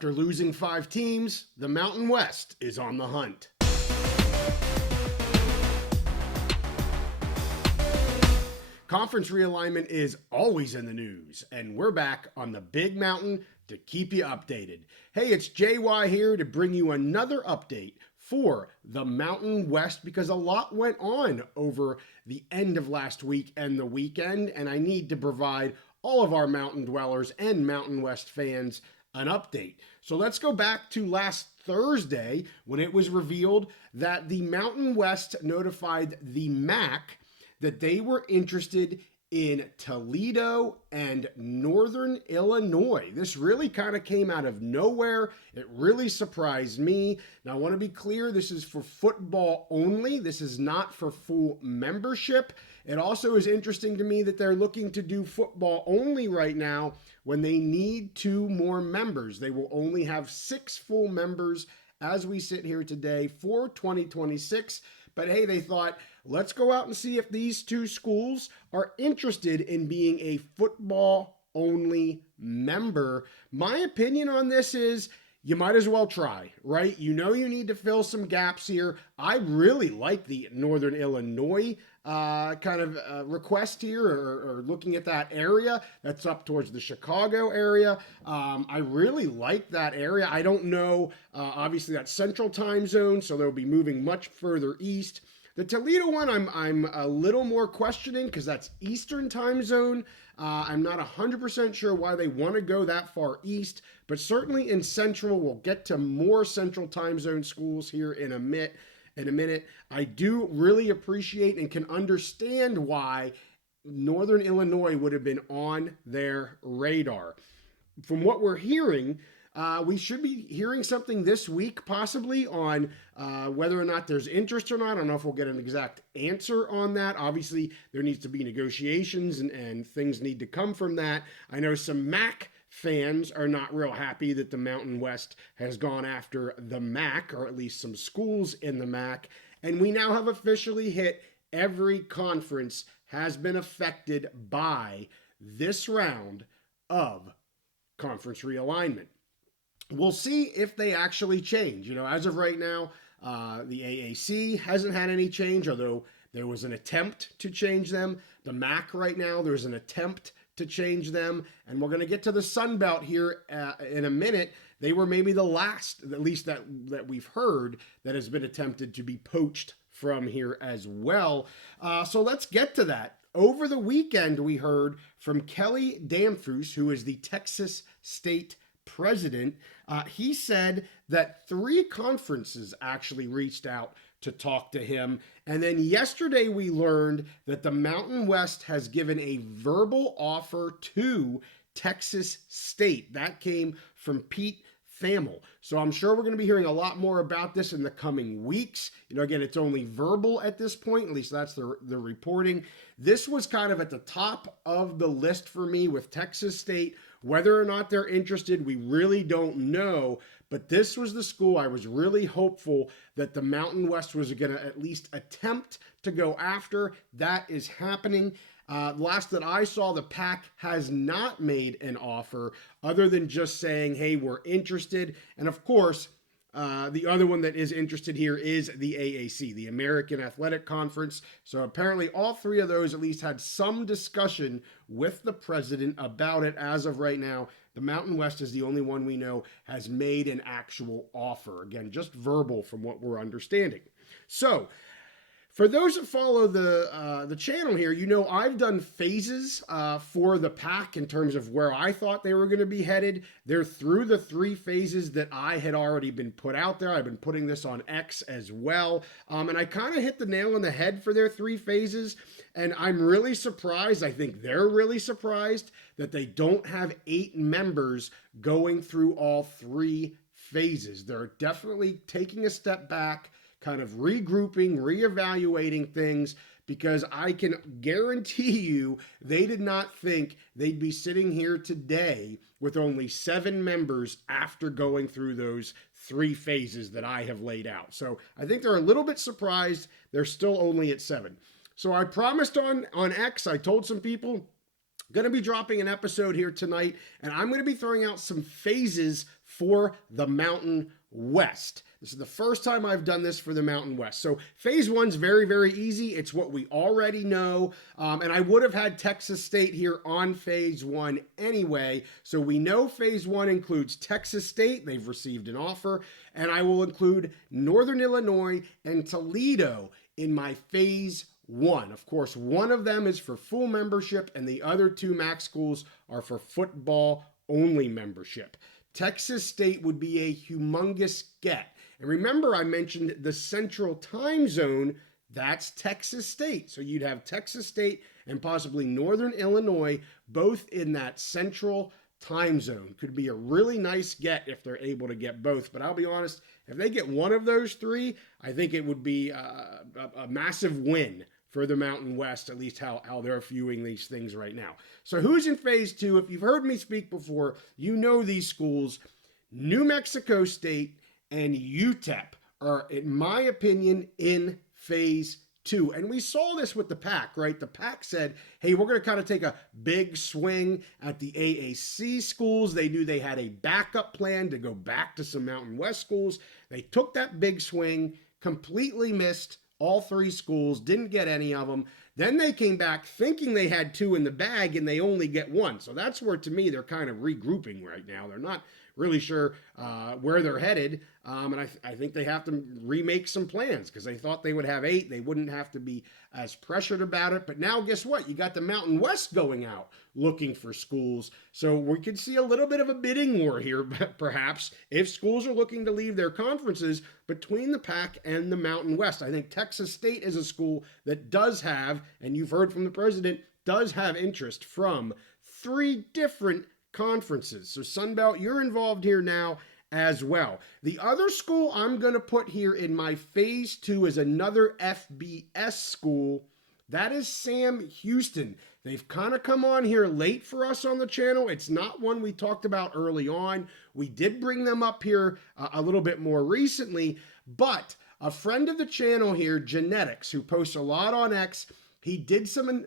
After losing 5 teams, the Mountain West is on the hunt. Conference realignment is always in the news, and we're back on the Big Mountain to keep you updated. Hey, it's JY here to bring you another update for the Mountain West because a lot went on over the end of last week and the weekend, and I need to provide all of our mountain dwellers and Mountain West fans an update. So let's go back to last Thursday when it was revealed that the Mountain West notified the MAC that they were interested in Toledo and Northern Illinois. This really kind of came out of nowhere. It really surprised me. Now, I want to be clear, this is for football only. This is not for full membership. It also is interesting to me that they're looking to do football only right now when they need 2 more members. They will only have 6 full members as we sit here today for 2026. But hey, they thought, let's go out and see if these 2 schools are interested in being a football-only member. My opinion on this is you might as well try, right? You know you need to fill some gaps here. I really like the Northern Illinois request here or looking at that area that's up towards the Chicago area. I really like that area. I don't know, obviously that's central time zone, so they'll be moving much further east. The Toledo one, I'm a little more questioning because that's Eastern time zone. I'm not 100% sure why they want to go that far east, but certainly in Central, we'll get to more Central time zone schools here in a minute. I do really appreciate and can understand why Northern Illinois would have been on their radar. From what we're hearing, we should be hearing something this week, possibly on whether or not there's interest or not. I don't know if we'll get an exact answer on that. Obviously, there needs to be negotiations and things need to come from that. I know some MAC fans are not real happy that the Mountain West has gone after the MAC, or at least some schools in the MAC. And we now have officially hit every conference has been affected by this round of conference realignment. We'll see if they actually change. You know, as of right now, the AAC hasn't had any change, although there was an attempt to change them. The MAC right now, there's an attempt to change them. And we're going to get to the Sun Belt here in a minute. They were maybe the last, at least that we've heard, that has been attempted to be poached from here as well. So let's get to that. Over the weekend, we heard from Kelly Damphousse, who is the Texas State president. He said that 3 conferences actually reached out to talk to him. And then yesterday we learned that the Mountain West has given a verbal offer to Texas State. That came from Pete Thamel. So I'm sure we're going to be hearing a lot more about this in the coming weeks. You know, again, it's only verbal at this point, at least that's the reporting. This was kind of at the top of the list for me with Texas State. Whether or not they're interested, we really don't know. But this was the school I was really hopeful that the Mountain West was going to at least attempt to go after. That is happening. Last that I saw, the PAC has not made an offer other than just saying, hey, we're interested. And of course, the other one that is interested here is the AAC, the American Athletic Conference. So apparently all 3 of those at least had some discussion with the president about it. As of right now, the Mountain West is the only one we know has made an actual offer. Again, just verbal from what we're understanding. So for those that follow the channel here, you know I've done phases for the PAC in terms of where I thought they were going to be headed. They're through the 3 phases that I had already been put out there. I've been putting this on X as well. And I kind of hit the nail on the head for their 3 phases. And I'm really surprised. I think they're really surprised that they don't have 8 members going through all 3 phases. They're definitely taking a step back, kind of regrouping, reevaluating things, because I can guarantee you they did not think they'd be sitting here today with only 7 members after going through those 3 phases that I have laid out. So I think they're a little bit surprised they're still only at 7. So I promised on X, I told some people Going to be dropping an episode here tonight, and I'm going to be throwing out some phases for the Mountain West. This is the first time I've done this for the Mountain West. So phase one's very, very easy. It's what we already know. And I would have had Texas State here on phase one anyway. So we know phase one includes Texas State. They've received an offer. And I will include Northern Illinois and Toledo in my phase one. Of course, one of them is for full membership and the other two MAC schools are for football only membership. Texas State would be a humongous get. And remember, I mentioned the Central Time Zone. That's Texas State. So you'd have Texas State and possibly Northern Illinois both in that Central Time Zone. Could be a really nice get if they're able to get both. But I'll be honest, if they get one of those three, I think it would be a massive win for the Mountain West, at least how they're viewing these things right now. So who's in phase two? If you've heard me speak before, you know these schools. New Mexico State and UTEP are, in my opinion, in phase two. And we saw this with the PAC, right? The PAC said, hey, we're going to kind of take a big swing at the AAC schools. They knew they had a backup plan to go back to some Mountain West schools. They took that big swing, completely missed all three schools, didn't get any of them. Then they came back thinking they had two in the bag and they only get one. So that's where, to me, they're kind of regrouping right now. They're not really sure where they're headed. And I think they have to remake some plans because they thought they would have 8. They wouldn't have to be as pressured about it. But now guess what? You got the Mountain West going out looking for schools. So we could see a little bit of a bidding war here, perhaps, if schools are looking to leave their conferences between the PAC and the Mountain West. I think Texas State is a school that does have, and you've heard from the president, does have interest from 3 different conferences. So Sunbelt, you're involved here now as well. The other school I'm going to put here in my phase 2 is another FBS school. That is Sam Houston. They've kind of come on here late for us on the channel. It's not one we talked about early on. We did bring them up here a little bit more recently, but a friend of the channel here, Genetics, who posts a lot on X, he did some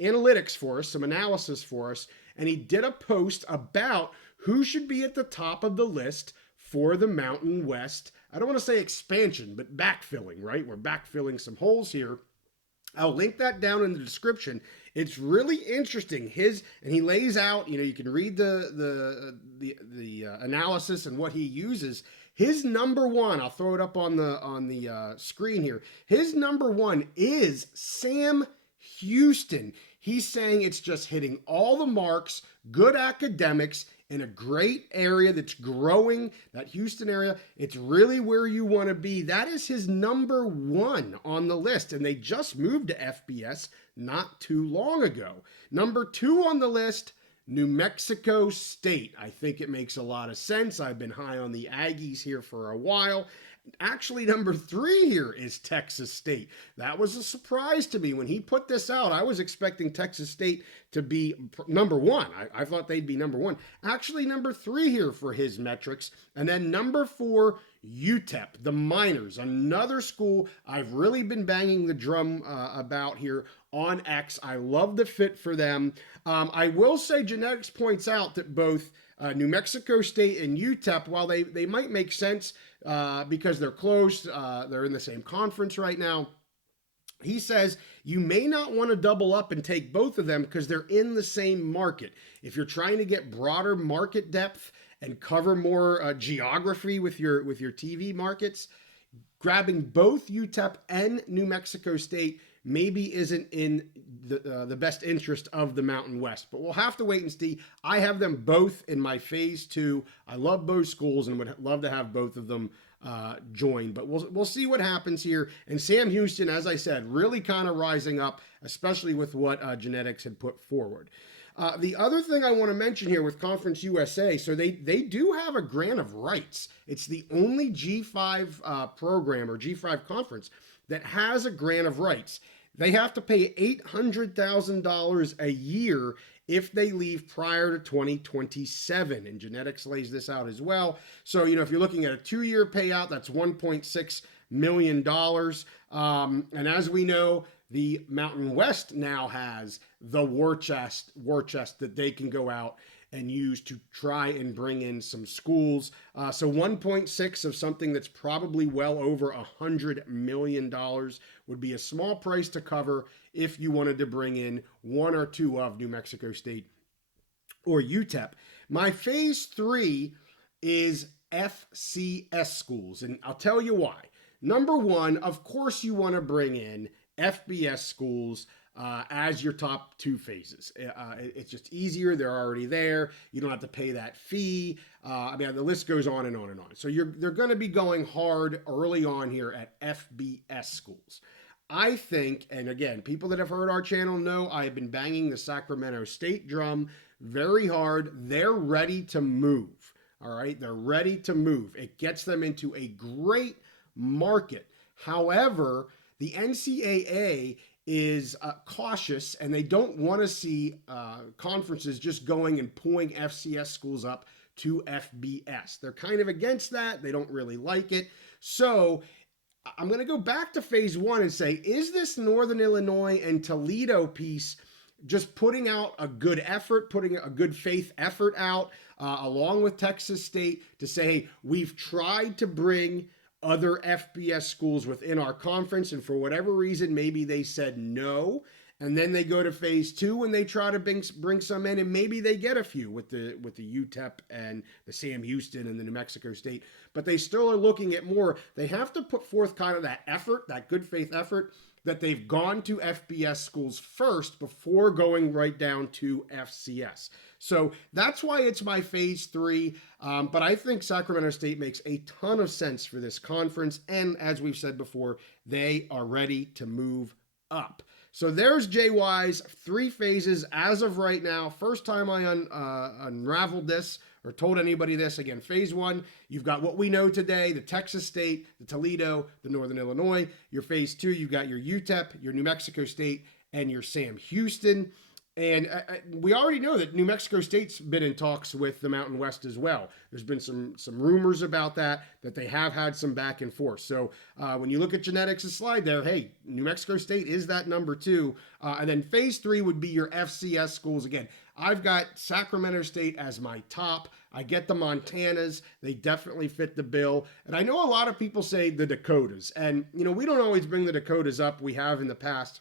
analytics for us, some analysis for us, and he did a post about who should be at the top of the list for the Mountain West. I don't want to say expansion, but backfilling, right? We're backfilling some holes here. I'll link that down in the description. It's really interesting. And he lays out, you can read the analysis and what he uses. His number one, I'll throw it up on the screen here. His number one is Sam Houston. He's saying it's just hitting all the marks, good academics, in a great area that's growing, that Houston area. It's really where you want to be. That is his number one on the list, and they just moved to FBS not too long ago. Number 2 on the list, New Mexico State. I think it makes a lot of sense. I've been high on the Aggies here for a while. Actually, number 3 here is Texas State. That was a surprise to me. When he put this out, I was expecting Texas State to be number 1. I thought they'd be number 1. Actually, number 3 here for his metrics. And then number 4, UTEP, the Miners, another school I've really been banging the drum about here on X. I love the fit for them. I will say Genetics points out that both New Mexico State and UTEP, while they might make sense because they're close, they're in the same conference right now, he says you may not want to double up and take both of them because they're in the same market. If you're trying to get broader market depth and cover more geography with your TV markets, grabbing both UTEP and New Mexico State maybe isn't in the best interest of the Mountain West. But we'll have to wait and see. I have them both in my phase 2. I love both schools and would love to have both of them join. But we'll see what happens here. And Sam Houston, as I said, really kind of rising up, especially with what Genetics had put forward. The other thing I want to mention here with Conference USA, so they do have a grant of rights. It's the only G5 program or G5 conference that has a grant of rights. They have to pay $800,000 a year if they leave prior to 2027. And Genetics lays this out as well. So, if you're looking at a 2-year payout, that's $1.6 million. And as we know, The Mountain West now has the war chest that they can go out and use to try and bring in some schools. So 1.6 of something that's probably well over $100 million would be a small price to cover if you wanted to bring in one or two of New Mexico State or UTEP. My phase three is FCS schools, and I'll tell you why. Number one, of course, you want to bring in FBS schools as your top two phases. It's just easier. They're already there. You don't have to pay that fee. I mean, the list goes on and on and on. So they're going to be going hard early on here at FBS schools. I think, and again, people that have heard our channel know I've been banging the Sacramento State drum very hard. They're ready to move. All right. They're ready to move. It gets them into a great market. However, the NCAA is cautious, and they don't want to see conferences just going and pulling FCS schools up to FBS. They're kind of against that. They don't really like it. So I'm going to go back to phase one and say, is this Northern Illinois and Toledo piece just putting out a good effort, putting a good faith effort out along with Texas State to say, hey, we've tried to bring other FBS schools within our conference, and for whatever reason, maybe they said no, and then they go to phase two and they try to bring some in, and maybe they get a few with the UTEP and the Sam Houston and the New Mexico State, but they still are looking at more. They have to put forth kind of that effort, that good faith effort, that they've gone to FBS schools first before going right down to FCS. So that's why it's my phase three. But I think Sacramento State makes a ton of sense for this conference. And as we've said before, they are ready to move up. So there's JY's three phases as of right now. First time I unraveled this or told anybody this. Again, phase one, you've got what we know today, the Texas State, the Toledo, the Northern Illinois. Your phase two, you've got your UTEP, your New Mexico State, and your Sam Houston. And we already know that New Mexico State's been in talks with the Mountain West as well. There's been some rumors about that they have had some back and forth. So when you look at genetics' slide there, hey, New Mexico State is that number two. And then phase three would be your FCS schools. Again, I've got Sacramento State as my top. I get the Montanas. They definitely fit the bill. And I know a lot of people say the Dakotas. And, you know, we don't always bring the Dakotas up. We have in the past.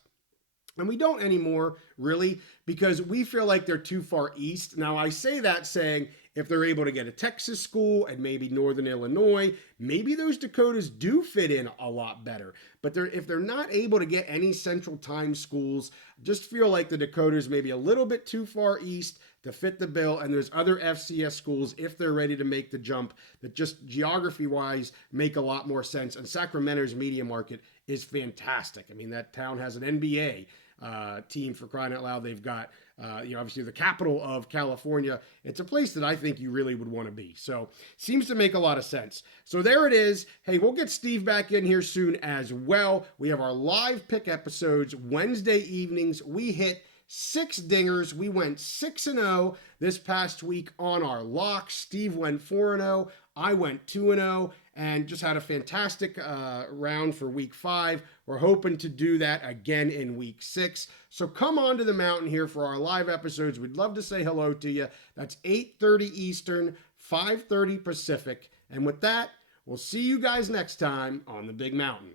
And we don't anymore, really, because we feel like they're too far east. Now, I say that saying if they're able to get a Texas school and maybe Northern Illinois, maybe those Dakotas do fit in a lot better. But if they're not able to get any Central Time schools, just feel like the Dakotas may be a little bit too far east to fit the bill. And there's other FCS schools, if they're ready to make the jump, that just geography-wise make a lot more sense. And Sacramento's media market is fantastic. I mean, that town has an NBA team, for crying out loud. They've got, obviously the capital of California. It's a place that I think you really would want to be. So seems to make a lot of sense. So there it is. Hey, we'll get Steve back in here soon as well. We have our live pick episodes Wednesday evenings. We hit 6 dingers. We went 6-0 this past week on our locks. Steve went 4-0. I went 2-0 and just had a fantastic round for week 5. We're hoping to do that again in week 6. So come on to the mountain here for our live episodes. We'd love to say hello to you. That's 8:30 Eastern, 5:30 Pacific. And with that, we'll see you guys next time on the Big Mountain.